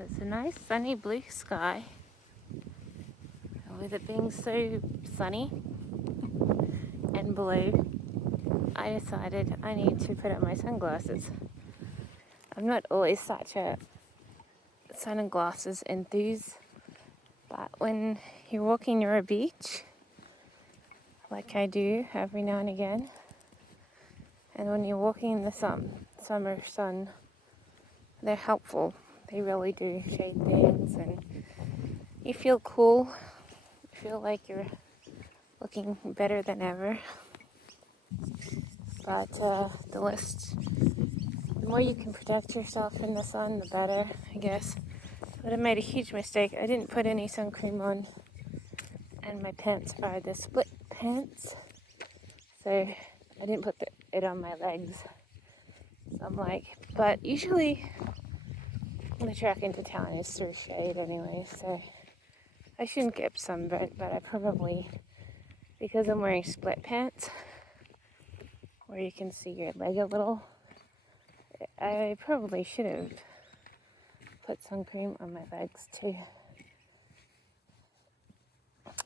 So it's a nice sunny blue sky. With it being so sunny and blue, I decided I need to put on my sunglasses. I'm not always such a sunglasses enthusiast, but when you're walking near a beach, like I do every now and again, and when you're walking in the summer sun, they're helpful. They really do shade things, and you feel cool. You feel like you're looking better than ever. But the more you can protect yourself from the sun, the better, I guess. But I made a huge mistake. I didn't put any sun cream on, and my pants are the split pants, so I didn't put it on my legs. So I'm like, but usually the track into town is through shade anyway, so I shouldn't get sunburned, but I probably, because I'm wearing split pants, where you can see your leg a little, I probably should have put sun cream on my legs too.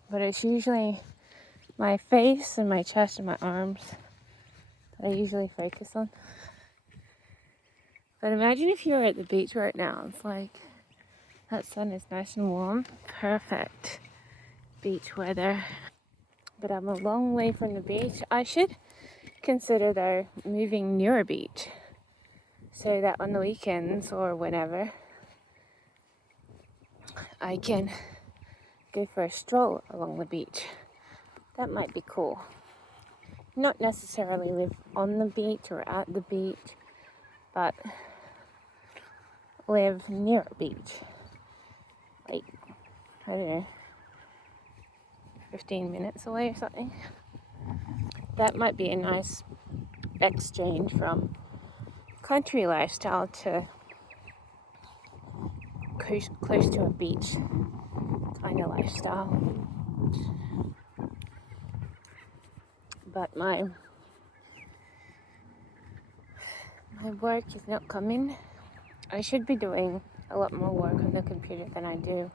But it's usually my face and my chest and my arms that I usually focus on. But imagine if you were at the beach right now. It's like that sun is nice and warm. Perfect beach weather. But I'm a long way from the beach. I should consider though moving near a beach, so that on the weekends or whenever I can go for a stroll along the beach. That might be cool. Not necessarily live on the beach or at the beach, but live near a beach. Like, I don't know, 15 minutes away or something. That might be a nice exchange from country lifestyle to close to a beach kind of lifestyle. But my work is not coming. I should be doing a lot more work on the computer than I do.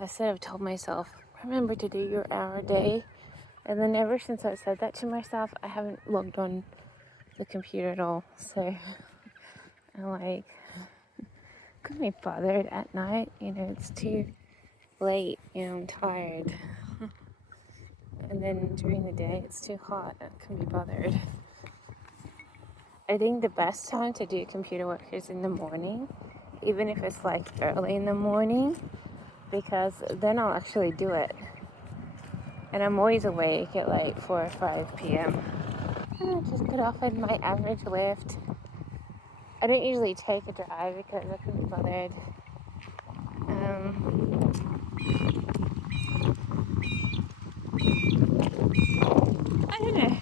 I sort of told myself, remember to do your hour a day. And then ever since I said that to myself, I haven't logged on the computer at all. So I'm like, couldn't be bothered at night. It's too late. I'm tired. And then during the day, it's too hot. I couldn't be bothered. I think the best time to do computer work is in the morning, even if it's like early in the morning, because then I'll actually do it. And I'm always awake at like 4 or 5 p.m. And I just got off at my average lift. I don't usually take a drive because I couldn't be bothered. I don't know.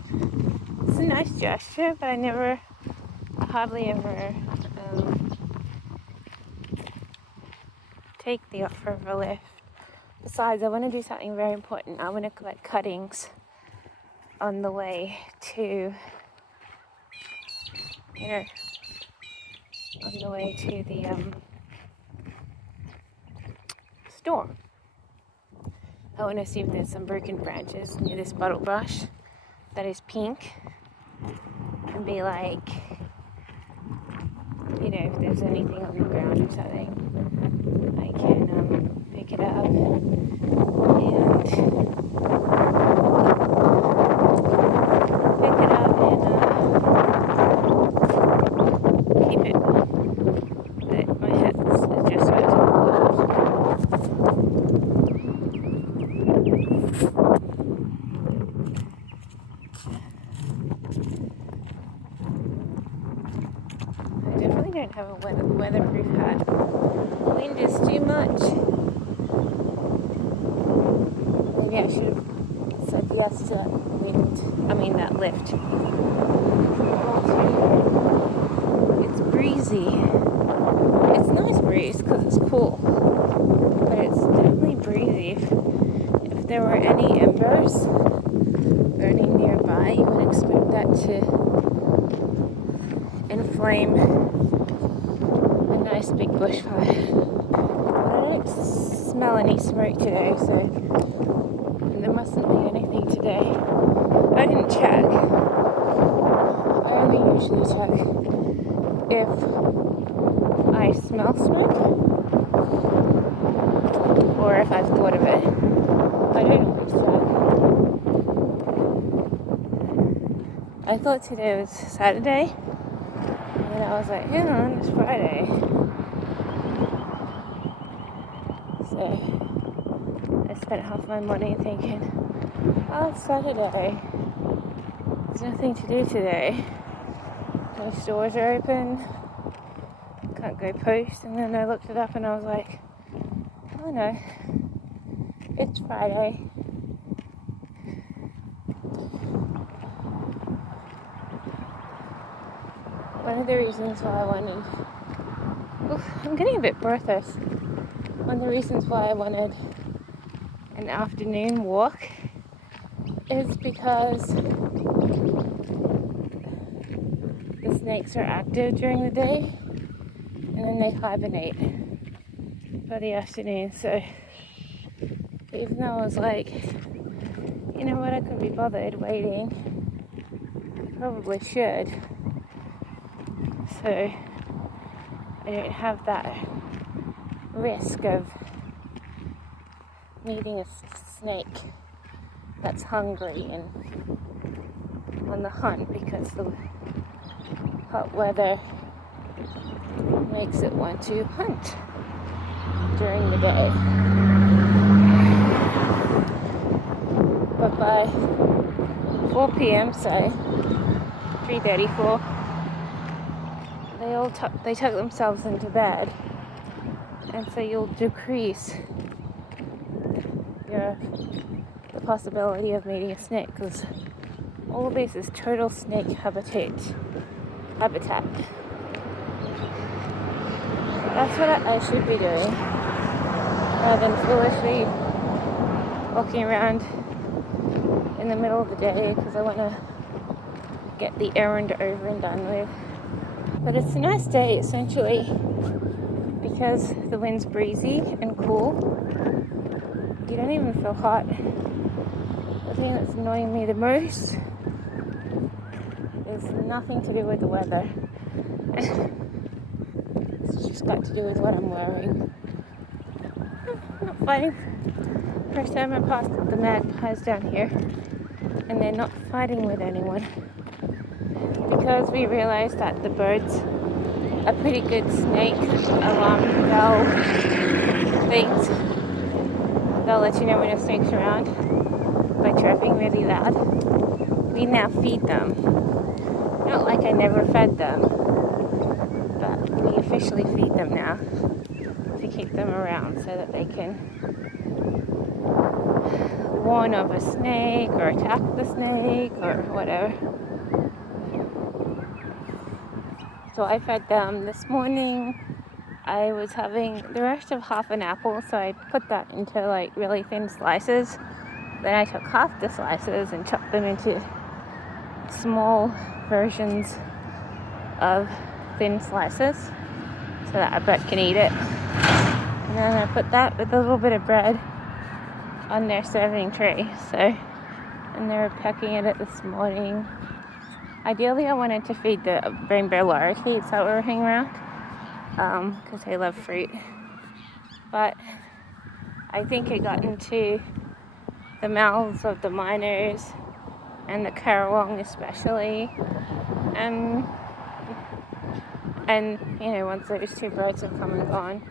It's a nice gesture, but I hardly ever take the offer of a lift. Besides, I want to do something very important. I want to collect cuttings on the way to, the store. I want to see if there's some broken branches near this bottle brush that is pink, and be like, if there's anything on the ground or something, I can pick it up and keep it. But my head is just about to blow off. I definitely don't have a weatherproof hat. The wind is too much. Maybe I should have said yes to that lift. It's breezy. It's a nice breeze because it's cool, but it's definitely breezy. If there were any embers burning nearby, you would expect that to inflame a nice this big bushfire. But I don't smell any smoke today, so there mustn't be anything today. I didn't check. I only usually check if I smell smoke or if I've thought of it. I don't always check. I thought today was Saturday, and then I was like, hang on, it's Friday. So I spent half my morning thinking, oh, it's Saturday. There's nothing to do today. No stores are open. Can't go post. And then I looked it up and I was like, oh no, it's Friday. One of the reasons why I wanted... I'm getting a bit breathless. One of the reasons why I wanted an afternoon walk is because the snakes are active during the day and then they hibernate by the afternoon. So even though I was like, you know what, I couldn't be bothered waiting, I probably should, so I don't have that risk of meeting a snake that's hungry and on the hunt, because the hot weather makes it want to hunt during the day. But by 4 p.m, say 3:34, they tuck themselves into bed, and so you'll decrease the possibility of meeting a snake, because all this is total snake habitat. That's what I should be doing, rather than foolishly walking around in the middle of the day because I want to get the errand over and done with. But it's a nice day essentially because the wind's breezy and cool. You don't even feel hot. The thing that's annoying me the most is nothing to do with the weather. It's just got to do with what I'm wearing. I'm not fighting. First time I passed the magpies down here, and they're not fighting with anyone because we realized that the birds are pretty good snake alarm bell things. They'll let you know when a snake's around by chirping really loud. We now feed them. Not like I never fed them, but we officially feed them now to keep them around so that they can warn of a snake or attack the snake or whatever. So I fed them this morning. I was having the rest of half an apple, so I put that into like really thin slices. Then I took half the slices and chopped them into small versions of thin slices so that a bird can eat it. And then I put that with a little bit of bread on their serving tray. And they were pecking at it this morning. Ideally, I wanted to feed the rainbow lorikeets that were hanging around because they love fruit. But I think it got into the mouths of the miners and the currawong especially. And you know, once those two birds have come and gone,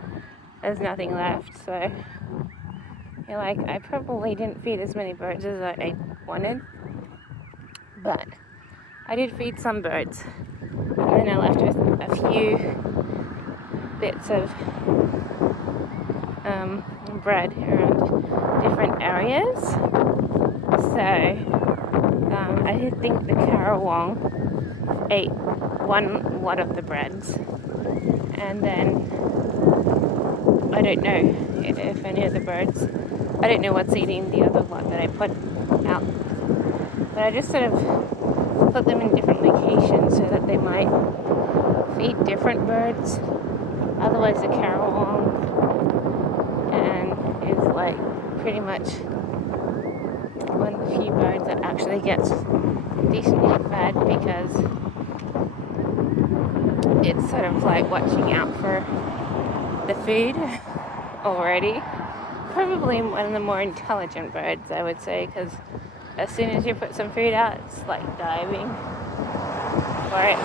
there's nothing left. So you're like, I probably didn't feed as many birds as I wanted, but I did feed some birds. And then I left with a few bits of bread around different areas. So I did think the currawong ate one lot of the breads, and then I don't know if any of the birds, I don't know what's eating the other one that I put out, but I just sort of put them in different locations so that they might feed different birds Otherwise, the Karawong and is like pretty much one of the few birds that actually gets decently fed, because it's sort of like watching out for the food already. Probably one of the more intelligent birds, I would say, because as soon as you put some food out, it's like diving for it.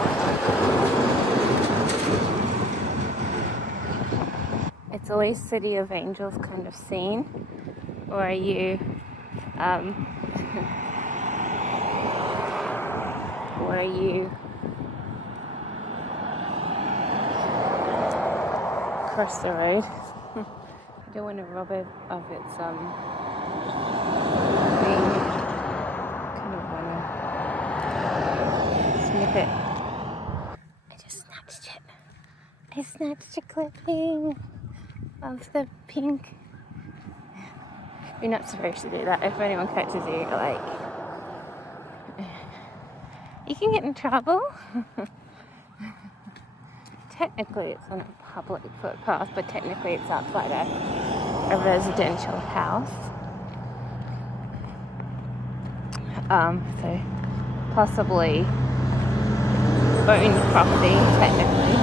It's always City of Angels kind of scene, where you where you cross the road. I don't want to rob it of its thing. Kind of want to snip it. I just snatched it. I snatched a clipping of the pink. You're not supposed to do that. If anyone catches you, like, you can get in trouble. Technically it's on a public footpath, but technically it's outside a residential house. So possibly owned property, technically.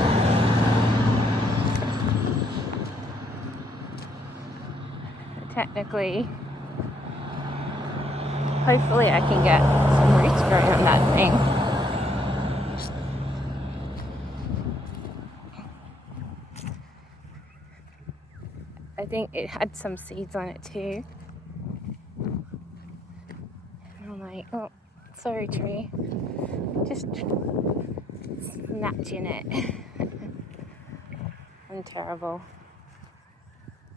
Technically, hopefully I can get some roots growing on that thing. I think it had some seeds on it too. And I'm like, oh, sorry tree. Just snatching it. I'm terrible.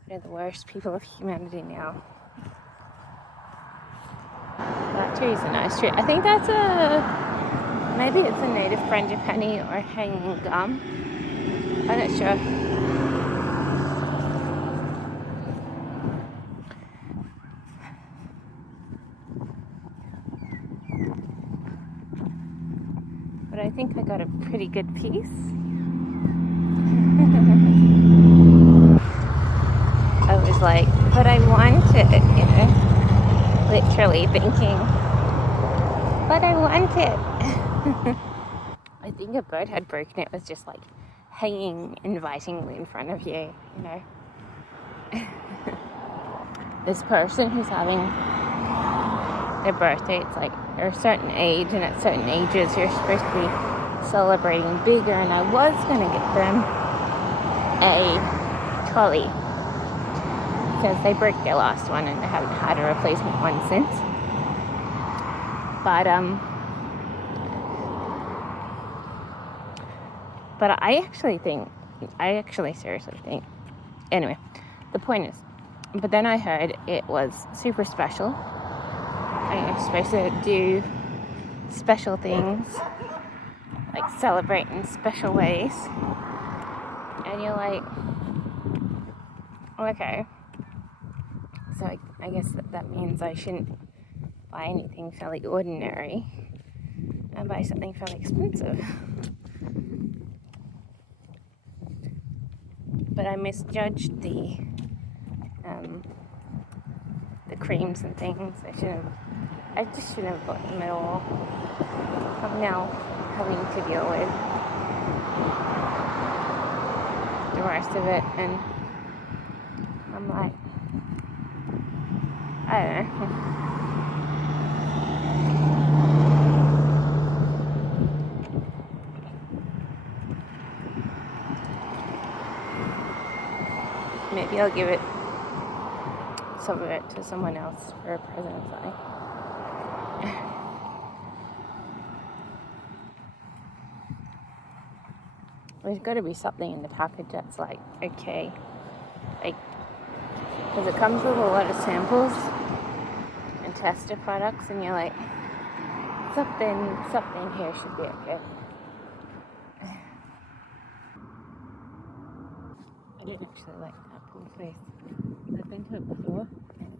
They're the worst people of humanity now. That tree is a nice tree. I think that's maybe it's a native frangipani or hanging gum. I'm not sure. But I think I got a pretty good piece. I was like, but I want it, you know, literally thinking, but I want it. I think a bird had broken it. It was just like hanging invitingly in front of you, you know. This person who's having their birthday, it's like they're a certain age, and at certain ages you're supposed to be celebrating bigger, and I was going to get them a trolley because they broke their last one and they haven't had a replacement one since. But I actually seriously think, anyway, the point is, but then I heard it was super special. You're supposed to do special things, like celebrate in special ways. And you're like, okay. So I guess that means I shouldn't buy anything fairly ordinary and buy something fairly expensive. But I misjudged the creams and things. I just shouldn't have bought them at all. I'm now having to deal with the rest of it, and I'm like, I don't know. Maybe I'll give it some of it to someone else for a present or something. There's got to be something in the package that's like, okay, like, because it comes with a lot of samples and tester products, and you're like, something here should be okay. I didn't actually like that pool place. I've been to it before, and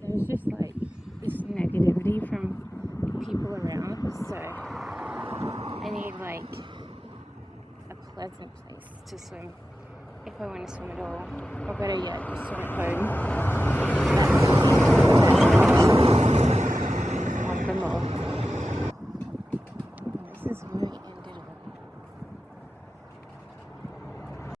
there's just like this negativity from people around, so I need like a pleasant place to swim if I want to swim at all, or better yet, just swim at home.